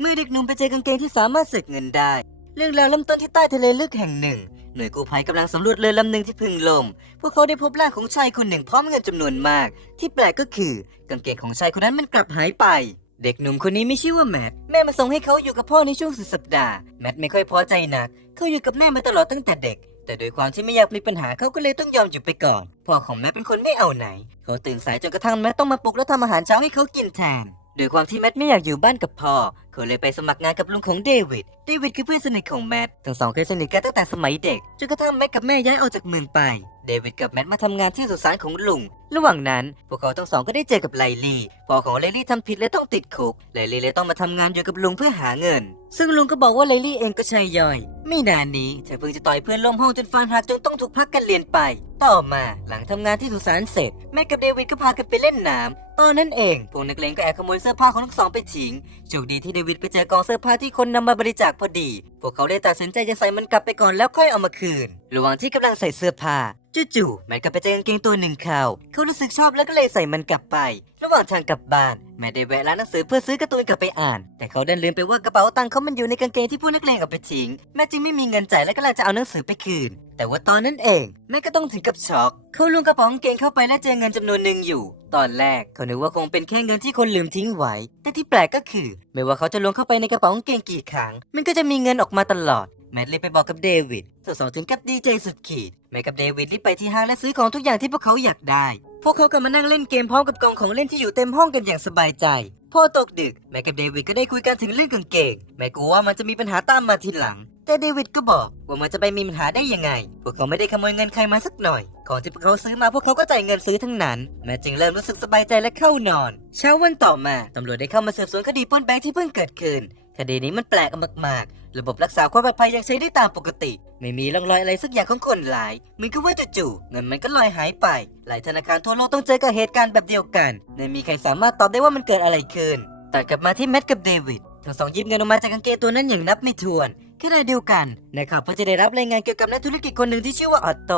เมื่อเด็กหนุ่มไปเจอกางเกงที่สามารถเสกเงินได้ เรื่องราวเริ่มต้นที่ใต้ทะเลลึกแห่งหนึ่ง หน่วยกู้ภัยกำลังสำรวจเรือลำหนึ่งที่พึ่งลม พวกเขาได้พบร่างของชายคนหนึ่งพร้อมเงินจำนวนมาก ที่แปลกก็คือกางเกงของชายคนนั้นมันกลับหายไป เด็กหนุ่มคนนี้ไม่ชื่อว่าแมทแม่มาส่งให้เขาอยู่กับพ่อในช่วงสุดสัปดาห์แมทไม่ค่อยพอใจนักเขาอยู่กับแม่มาตลอดตั้งแต่เด็ก แต่โดยความที่ไม่อยากมีปัญหาเขาก็เลยต้องยอมอยู่ไปก่อนพ่อของแมทเป็นคนไม่เอาไหน เขาตื่นสายจนกระทั่งแมทต้องมาปลุกและทำอาหารเช้าให้เขากินแทน โดยความที่แมทไม่อยากอยู่บ้านกับพ่อเขาเลยไปสมัครงานกับลุงของเดวิด เดวิดคือเพื่อนสนิทของแมท ทั้งสองเคยสนิทกันตั้งแต่สมัยเด็ก จนกระทั่งแมทกับแม่ย้ายออกจากเมืองไป เดวิดกับแมทมาทำงานที่สุสานของลุง ระหว่างนั้น พวกเขาทั้งสองก็ได้เจอกับไลลี่ พ่อของไลลี่ทำผิดและต้องติดคุก ไลลี่เลยต้องมาทำงานอยู่กับลุงเพื่อหาเงิน ซึ่งลุงก็บอกว่าไลลี่เองก็ใช่ย่อย ไม่นานนี้เธอเพิ่งจะต่อยเพื่อนล้มห้องจนฟันหักจนต้องถูกพักการเรียนไป ต่อมาหลังทำงานที่สุสานเสร็จ แม่กับเดวิดก็พากันไปเล่นน้ำ ตอนนั้นเองพวกนักเลงก็แอบขโมยเสื้อผ้าของทั้งสองไปทิ้งโชคดีที่เดวิดไปเจอกองเสื้อผ้าที่คนนำมาบริจาคพอดี พวกเขาเลยตัดสินใจจะใส่มันกลับไปก่อนแล้วค่อยเอามาคืน ระหว่างที่กำลังใส่เสื้อผ้า จู่ๆแม่ก็ไปเจอกางเกงตัวหนึ่งเขาเขารู้สึกชอบแล้วก็เลยใส่มันกลับไป ระหว่างทางกลับบ้านแม่ได้แวะร้านหนังสือเพื่อซื้อการ์ตูนกลับไปอ่าน แต่เขาดันลืมไปว่ากระเป๋าตังค์เขามันอยู่ในกางเกงที่พวกนักเลงเอาไปทิ้งแม่จึงไม่มีเงินจ่ายและก็เลยจะเอาหนังสือไปคืน แต่ว่าตอนนั้นเอง แม่ก็ต้องถึงกับช็อกเขาล้วงกระเป๋ากางเกงเข้าไปและเจอเงินจำนวนหนึ่งอยู่ ตอนแรกเขานึกว่าคงเป็นแค่เงินที่คนลืมทิ้งไว้ แต่ที่แปลกก็คือ ไม่ว่าเขาจะล้วงเข้าไปในกระเป๋ากางเกงกี่ครั้ง มันก็จะมีเงินออกมาตลอด แมทเลยไปบอกกับเดวิดทั้งสองถึงกับดีใจสุดขีด แมทกับเดวิดรีบไปที่ห้างและซื้อของทุกอย่างที่พวกเขาอยากได้ พวกเขาก็มานั่งเล่นเกมพร้อมกับกองของเล่นที่อยู่เต็มห้องกันอย่างสบายใจ พอตกดึก แม่กับเดวิดก็ได้คุยกันถึงเรื่องกางเกง แม่กลัวว่ามันจะมีปัญหาตามมาทีหลัง แต่เดวิดก็บอกว่ามันจะไปมีปัญหาได้ยังไง พวกเขาไม่ได้ขโมยเงินใครมาสักหน่อย ของที่พวกเขาซื้อมาพวกเขาก็จ่ายเงินซื้อทั้งนั้น แม่จึงเริ่มรู้สึกสบายใจและเข้านอน เช้าวันต่อมาตำรวจได้เข้ามาสืบสวนคดีปล้นแบงค์ที่เพิ่งเกิดขึ้น คดีนี้มันแปลกมากๆ ระบบรักษาความปลอดภัยยังใช้ได้ตามปกติ ไม่มีร่องรอยอะไรสักอย่างของคนร้ายมือนกับว่าจู่ๆเงินมันก็ลอยหายไป หลายธนาคารทั่วโลกต้องเจอกับเหตุการณ์แบบเดียวกัน ไม่มีใครสามารถตอบได้ว่ามันเกิดอะไรขึ้น ตัดกลับมาที่แมทกับเดวิด ทั้งสองยิบเงินออกมาจากกางเกงตัวนั้นอย่างนับไม่ถ้วนขณะเดียวกันในข่าวเพิ่งจะได้รับรายงานเกี่ยวกับนักธุรกิจคนหนึ่งที่ชื่อว่าออตโต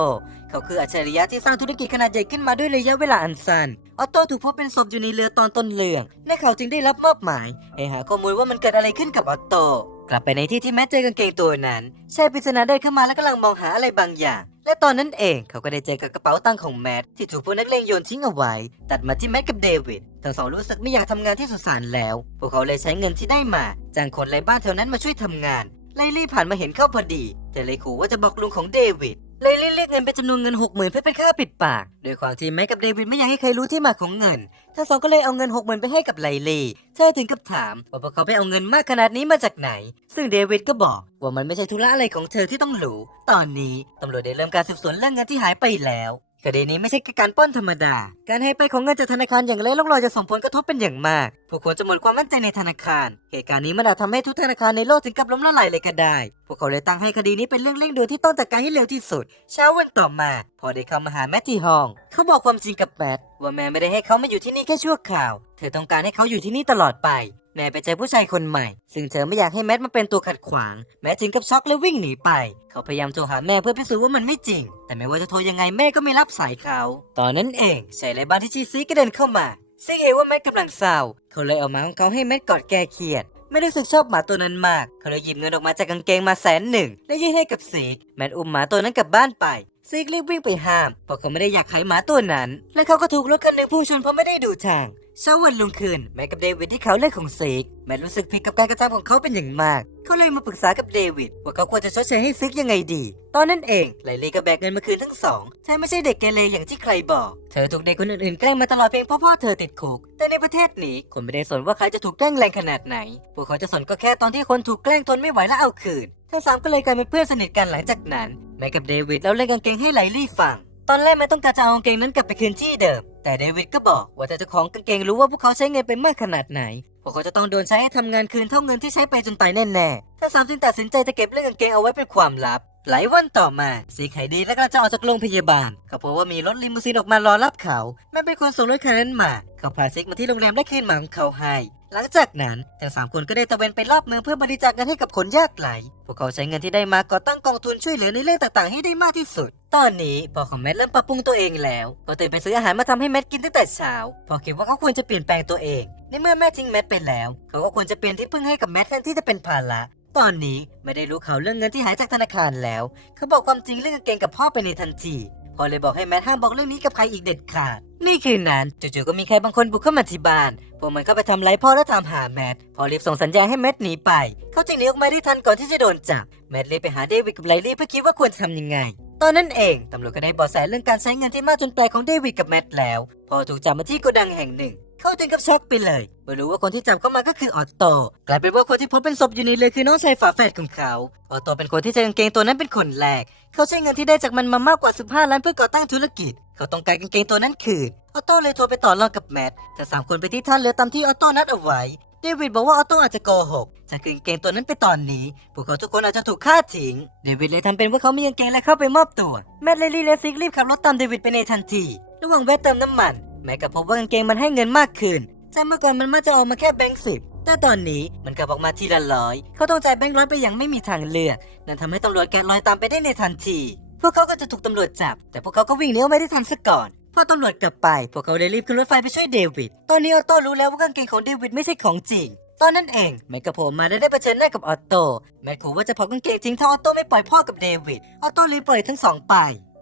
เขาคืออัจฉริยะที่สร้างธุรกิจขนาดใหญ่ขึ้นมาด้วยระยะเวลาอันสั้น ออโต้ถูกพบเป็นศพอยู่ในเรือตอนต้นเรื่อง และเขาจึงได้รับมอบหมาย ให้หาข้อมูลว่ามันเกิดอะไรขึ้นกับออโต้กลับไปในที่ที่แมทเจอกางเกงตัวนั้นชายปริศนาเดินเข้ามาและกำลังมองหาอะไรบางอย่าง และตอนนั้นเองเขาก็ได้เจอกับกระเป๋าตังค์ของแมทที่ถูกพวกนักเลงโยนทิ้งเอาไว้ ตัดมาที่แมทกับเดวิดทั้งสองรู้สึกไม่อยากทำงานที่สุสานแล้ว พวกเขาเลยใช้เงินที่ได้มาจ้างคนไร้บ้านแถวนั้นมาช่วยทำงานไลลี่ผ่านมาเห็นเข้าพอดีแต่เลยขู่ว่าจะบอกลุงของเดวิด ไลลี่เรียกเงินเป็นจำนวนเงินหกหมื่นเพื่อเป็นค่าปิดปากโดยความที่แม็กกับเดวิดไม่อยากให้ใครรู้ที่มาของเงินทั้งสองก็เลยเอาเงินหกหมื่นไปให้กับไลลี่เธอถึงกับถามว่าพวกเขาไปเอาเงินมากขนาดนี้มาจากไหน ซึ่งเดวิดก็บอกว่ามันไม่ใช่ธุระอะไรของเธอที่ต้องรู้ ตอนนี้ตำรวจได้เริ่มการสืบสวนเรื่องเงินที่หายไปแล้ว คดีนี้ไม่ใช่แค่การปล้นธรรมดา การให้ไปของเงินจากธนาคารอย่างไร้ร่องรอยจะส่งผลกระทบเป็นอย่างมาก ผู้คนจะหมดความมั่นใจในธนาคาร เหตุการณ์นี้มันอาจทำให้ทุกธนาคารในโลกถึงกับล้มละลายเลยก็ได้ พวกเขาเลยตั้งให้คดีนี้เป็นเรื่องเร่งด่วนที่ต้องจัดการให้เร็วที่สุด เช้าวันต่อมา พอได้เข้ามาหาแมทที่ห้อง เขาบอกความจริงกับแมทว่าแม่ไม่ได้ให้เขามาอยู่ที่นี่แค่ชั่วคราว เธอต้องการให้เขาอยู่ที่นี่ตลอดไป แม่ไปเจอผู้ชายคนใหม่ ซึ่งเธอไม่อยากให้แมทมาเป็นตัวขัดขวาง แม้ถึงกับช็อกและวิ่งหนีไป เขาพยายามโทรหาแม่เพื่อพิสูจน์ว่ามันไม่จริง แต่ไม่ว่าจะโทรยังไงแม่ก็ไม่รับสายเขา ตอนนั้นเองชายไร้บ้านที่ชื่อซีก็เดินเข้ามาซีเห็นว่าแมทกำลังเศร้า เขาเลยเอาหมาของเขาให้แมทกอดแก้เครียดไม่รู้สึกชอบหมาตัวนั้นมาก เขาเลยหยิบเงินออกมาจากกางเกงมาแสนหนึ่ง และยื่นให้กับซีก แมทอุ้มหมาตัวนั้นกลับบ้านไป ซีกรีบวิ่งไปห้าม เพราะเขาไม่ได้อยากขายหมาตัวนั้น และเขาก็ถูกรถคันหนึ่งพุ่งชนเพราะไม่ได้ดูทาง เช้าวันรุ่งขึ้นแมทกับเดวิดที่เขาเลือกของซีกแมทรู้สึกผิดกับการกระทำของเขาเป็นอย่างมาก เขาเลยมาปรึกษากับเดวิดว่าเขาควรจะชดเชยให้ซิกยังไงดี ตอนนั้นเองไลลี่ก็แบกเงินมาคืนทั้งสองเธอไม่ใช่เด็กเกเรอย่างที่ใครบอก เธอถูกเด็กคนอื่นๆแกล้งมาตลอดเพียงเพราะพ่อเธอติดคุกแต่ในประเทศนี้คนไม่ได้สนว่าใครจะถูกแกล้งแรงขนาดไหน พวกเขาจะสนก็แค่ตอนที่คนถูกแกล้งทนไม่ไหวและเอาคืนทั้งสามก็เลยกลายเป็นเพื่อนสนิทกันหลังจากนั้นแม้กับเดวิดแล้วเล่นกางเกงให้ไลลี่ฟัง ตอนแรกไม่ต้องการจะเอากางเกงนั้นกลับไปคืนที่เดิม แต่เดวิดก็บอกว่าถ้าเจ้าของกางเกงรู้ว่าพวกเขาใช้เงินไปมากขนาดไหน พวกเขาจะต้องโดนใช้ให้ทำงานคืนเท่าเงินที่ใช้ไปจนตายแน่ๆ ถ้าสามจึงตัดสินใจจะเก็บเรื่องกางเกงเอาไว้เป็นความลับ หลายวันต่อมา สีไขดีและกำลังจะออกจากโรงพยาบาล เขาพบว่ามีรถลิมูซีนออกมารอรับเขา แม่เป็นคนส่งรถคันนั้นมา เขาพาซิกมาที่โรงแรมและคืนหมาของเขาให้ หลังจากนั้นทั้งสามคนก็ได้ตะเวนไปรอบเมืองเพื่อบริจาคเงินให้กับคนยากไร้พวกเขาใช้เงินที่ได้มาก่อตั้งกองทุนช่วยเหลือในเรื่องต่างๆ ให้ได้มากที่สุด ตอนนี้พ่อของแมทเริ่มปรับปรุงตัวเองแล้ว ก็ตื่นไปซื้ออาหารมาทำให้แมทกินตั้งแต่เช้าพอคิดว่าเขาควรจะเปลี่ยนแปลงตัวเอง ในเมื่อแม่ทิ้งแมทไปแล้ว เขาก็ควรจะเปลี่ยนที่พึ่งให้กับแมทแทนที่จะเป็นภาระตอนนี้ไม่ได้รู้ข่าวเรื่องเงินที่หายจากธนาคารแล้ว เขาบอกความจริงเรื่องเกงกับพ่อไปในทันทีพอเลยบอกให้แมทห้ามบอกเรื่องนี้กับใครอีกเด็ดขาด นี่คืนนั้นจู่ๆก็มีใครบางคนบุกเข้ามาที่บ้านพวกมันเข้าไปทำร้ายพ่อและตามหาแมทพอรีบส่งสัญญาณให้แมทหนีไป เขาจึงหนีออกมาได้ทันก่อนที่จะโดนจับแมทเลยไปหาเดวิดกับไลลี่เพื่อคิดว่าควรทำยังไง ตอนนั้นเองตำรวจก็ได้เบาะแสเรื่องการใช้เงินที่มากจนแปลกของเดวิดกับแมทแล้ว พอถูกจับมาที่โกดังแห่งหนึ่ง เขาถึงกับช็อกไปเลยเมื่อรู้ว่าคนที่จับเข้ามาก็คือออตโต กลายเป็นว่าคนที่พบเป็นศพอยู่นี้เลยคือน้องชายฝาแฝดของเขา ออตโตเป็นคนที่เจอกางเกงตัวนั้นเป็นคนแรก เขาใช้เงินที่ได้จากมันมามากกว่า 15 ล้านเพื่อก่อตั้งธุรกิจ เขาต้องการกางเกงตัวนั้นคืน ออโตเลยโทรไปต่อรองกับแมททั้งสามคนไปที่ท่าเรือตามที่ออโตนัดเอาไว้ เดวิดบอกว่าออโต้อาจจะโกหกจะคืนเกงตัวนั้นไปตอนนี้ พวกเขาทุกคนอาจจะถูกฆ่าทิ้ง เดวิดเลยทำเป็นว่าเขามีกางเกงและเข้าไปมอบตัว แมทเลลี่และซิกรีบขับรถตามเดวิดไปในทันที ระหว่างแวะเติมน้ำมัน แม้กับพบว่ากางเกงมันให้เงินมากขึ้นจากเมื่อก่อนมันมักจะออกมาแค่แบงค์สิบแต่ตอนนี้มันกลับออกมาทีละร้อย เขาต้องจ่ายแบงค์ร้อยไปอย่างไม่มีทางเลือก นั่นทำให้ตำรวจแกะรอยตามไปได้ในทันที พวกเขาก็จะถูกตำรวจจับ แต่พวกเขาก็วิ่งหนีออกไม่ได้ทันซะก่อน พอตำรวจกลับไป พวกเขาเลยรีบขึ้นรถไฟไปช่วยเดวิด ตอนนี้ออโต้รู้แล้วว่ากางเกงของเดวิดไม่ใช่ของจริง ตอนนั้นเองแมกกาโผล่มาและได้เผชิญหน้ากับออโต้ แมทขู่ว่าจะเผากางเกงทิ้งถ้าออโต้ไม่ปล่อยพ่อกับเดวิด ออโต้เลยปล่อยทั้งสองไป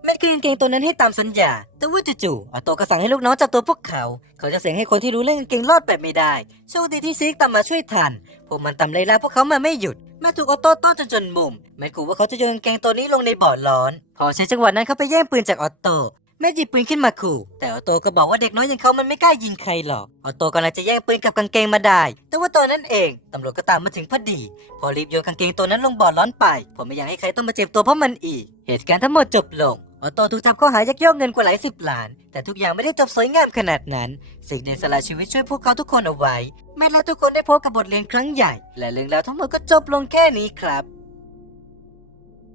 แมทคืนกางเกงตัวนั้นให้ตามสัญญา แต่ว่าจู่ๆออโต้ก็สั่งให้ลูกน้องจับตัวพวกเขา เขาจะเสียงให้คนที่รู้เรื่องกางเกงรอดแบบไม่ได้ โชคดีที่ซิกตามมาช่วยทัน พวกมันตามไล่ล่าพวกเขามาไม่หยุดแม่ถูกออโต้ต้อนจนจนมุมแม่ขู่ว่าเขาจะโยนกางเกงตัวนี้ลงในบ่อร้อน พอใช้จังหวะนั้นเขาไปแย่งปืนจากออโต้ แม่หยิบปืนขึ้นมาขู่ แต่ออโตก็บอกว่าเด็กน้อยอย่างเขามันไม่กล้ายิงใครหรอกออโต้กำลังจะแย่งปืนกับกางเกงมาได้ แต่ว่าตอนนั้นเองตำรวจก็ตามมาถึงพอดี พอรีบโยนกางเกงตัวนั้นลงบ่อร้อนไป ผมไม่อยากให้ใครต้องมาเจ็บตัวเพราะมันอีก เหตุการณ์ทั้งหมดจบลงออโตถูกจับข้อหายักยอกเงินกว่าหลายสิบล้าน แต่ทุกอย่างไม่ได้จบสวยงามขนาดนั้น สิ่งเดนสละชีวิตช่วยพวกเขาทุกคนเอาไว้ แม้และทุกคนได้พบกับบทเรียนครั้งใหญ่ และเรื่องราวทั้งหมดก็จบลงแค่นี้ครับ